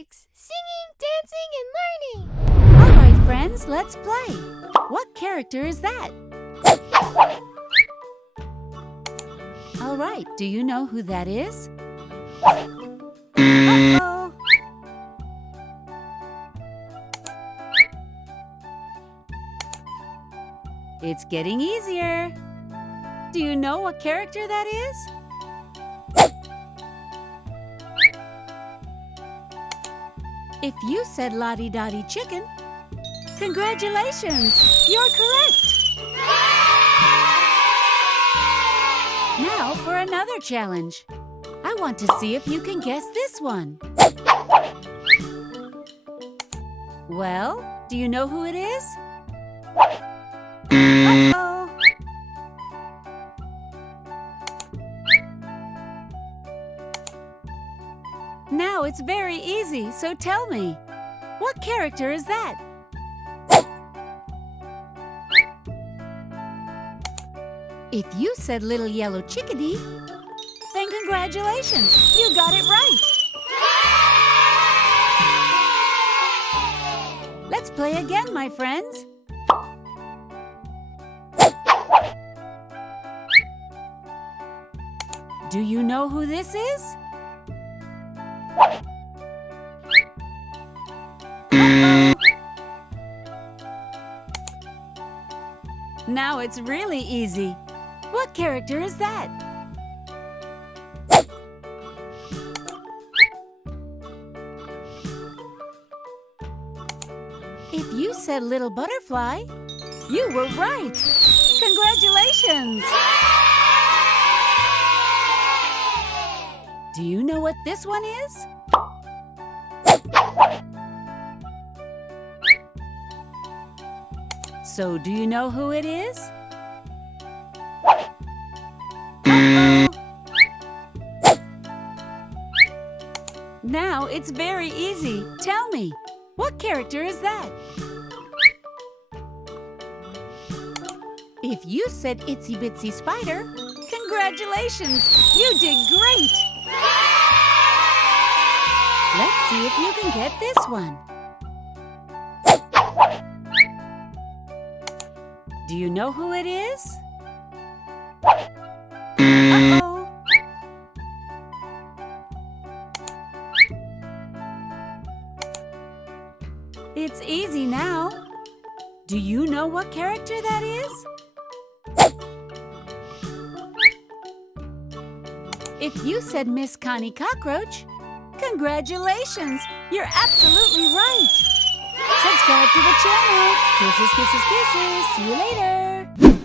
Infantix! Singing, dancing, and learning! All right, friends, let's play. What character is that? All right, do you know who that is? Uh-oh! It's getting easier. Do you know what character that is? If you said Lottie Dottie Chicken, congratulations! You're correct! Now for another challenge. I want to see if you can guess this one. Well, do you know who it is? Uh-oh! Now it's very easy, so tell me, what character is that? If you said Little Yellow Chickadee, then congratulations, you got it right! Let's play again, my friends. Do you know who this is? Uh-oh. Now it's really easy. What character is that? If you said Little Butterfly, you were right! Congratulations! Do you know what this one is? So, do you know who it is? Uh-oh! Now it's very easy. Tell me, what character is that? If you said Itsy Bitsy Spider, congratulations! You did great! Let's see if you can get this one. Do you know who it is? Uh-oh! It's easy now. Do you know what character that is? If you said Miss Connie Cockroach, congratulations! You're absolutely right! Subscribe to the channel. Kisses, kisses, kisses. See you later.